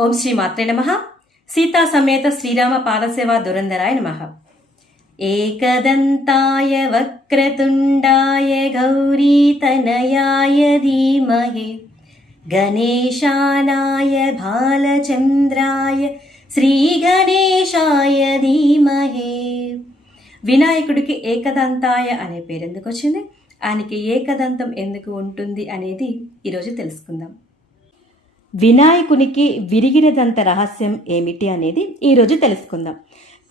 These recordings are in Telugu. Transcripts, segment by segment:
ఓం శ్రీ మాత్రే నమ. సీతా సమేత శ్రీరామ పాదసేవా దురంధరాయ నమ. ఏకదంతాయ వక్రతుండాయ గౌరీతనయాయ ధీమహే. గణేశానాయ బాలచంద్రాయ శ్రీగణేశాయ ధీమహే. వినాయకుడికి ఏకదంతాయ అనే పేరు ఎందుకు వచ్చింది? ఆయనకి ఏకదంతం ఎందుకు ఉంటుంది అనేది ఈరోజు తెలుసుకుందాం. వినాయకునికి విరిగినదంత రహస్యం ఏమిటి అనేది ఈరోజు తెలుసుకుందాం.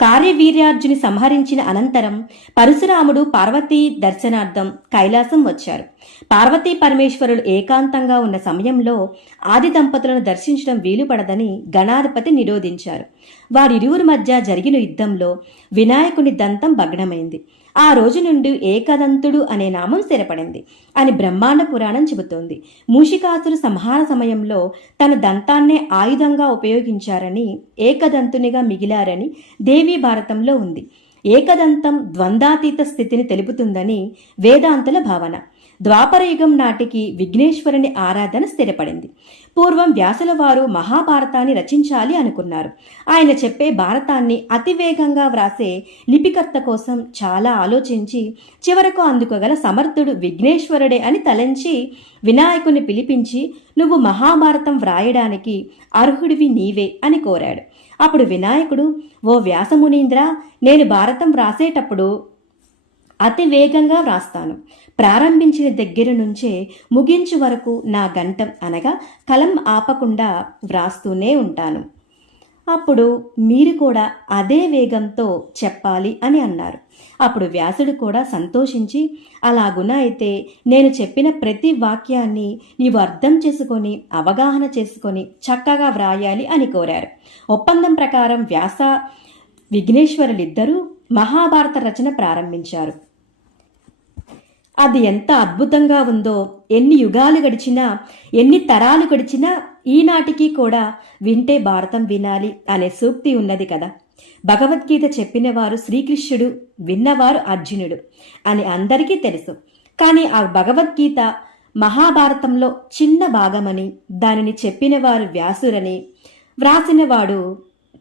కార్యవీర్యార్జుని సంహరించిన అనంతరం పరశురాముడు పార్వతీ దర్శనార్థం కైలాసం వచ్చారు. పార్వతీ పరమేశ్వరులు ఏకాంతంగా ఉన్న సమయంలో ఆది దంపతులను దర్శించడం వీలుపడదని గణాధిపతి నిరోధించారు. వారిరువురి మధ్య జరిగిన యుద్ధంలో వినాయకుని దంతం భగ్నమైంది. ఆ రోజు నుండి ఏకదంతుడు అనే నామం స్థిరపడింది అని బ్రహ్మాండ పురాణం చెబుతోంది. మూషికాసురు సంహార సమయంలో తన దంతాన్నే ఆయుధంగా ఉపయోగించారని ఏకదంతునిగా మిగిలారని దేవీ భారతంలో ఉంది. ఏకదంతం ద్వందాతీత స్థితిని తెలుపుతుందని వేదాంతుల భావన. ద్వాపరయుగం నాటికి విఘ్నేశ్వరుని ఆరాధన స్థిరపడింది. పూర్వం వ్యాసుల వారు మహాభారతాన్ని రచించాలి అనుకున్నారు. ఆయన చెప్పే భారతాన్ని అతివేగంగా వ్రాసే లిపికర్త కోసం చాలా ఆలోచించి చివరకు అందుకోగల సమర్థుడు విఘ్నేశ్వరుడే అని తలంచి వినాయకుని పిలిపించి నువ్వు మహాభారతం వ్రాయడానికి అర్హుడివి నీవే అని కోరాడు. అప్పుడు వినాయకుడు ఓ వ్యాసమునీంద్ర నేను భారతం వ్రాసేటప్పుడు అతి వేగంగా వ్రాస్తాను. ప్రారంభించిన దగ్గర నుంచే ముగించు వరకు నా గంటం అనగా కలం ఆపకుండా వ్రాస్తూనే ఉంటాను. అప్పుడు మీరు కూడా అదే వేగంతో చెప్పాలి అని అన్నారు. అప్పుడు వ్యాసుడు కూడా సంతోషించి అలాగున అయితే నేను చెప్పిన ప్రతి వాక్యాన్ని నీవు అర్థం చేసుకొని అవగాహన చేసుకొని చక్కగా వ్రాయాలి అని కోరారు. ఒప్పందం ప్రకారం వ్యాస విఘ్నేశ్వరులిద్దరూ మహాభారత రచన ప్రారంభించారు. అది ఎంత అద్భుతంగా ఉందో ఎన్ని యుగాలు గడిచినా ఎన్ని తరాలు గడిచినా ఈనాటికి కూడా వింటే భారతం వినాలి అనే సూక్తి ఉన్నది కదా. భగవద్గీత చెప్పినవారు శ్రీకృష్ణుడు విన్నవారు అర్జునుడు అని అందరికీ తెలుసు. కానీ ఆ భగవద్గీత మహాభారతంలో చిన్న భాగమని దానిని చెప్పినవారు వ్యాసురని వ్రాసినవాడు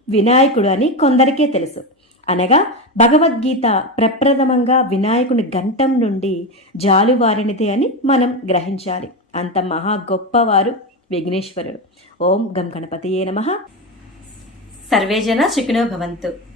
వినాయకుడు అని కొందరికే తెలుసు. అనగా భగవద్గీత ప్రప్రథమంగా వినాయకుని గంటం నుండి జాలువారినిదే అని మనం గ్రహించాలి. అంత మహా గొప్పవారు విఘ్నేశ్వరుడు. ఓం గం గణపతియే నమ. సర్వేజన సుఖినో భవంతు.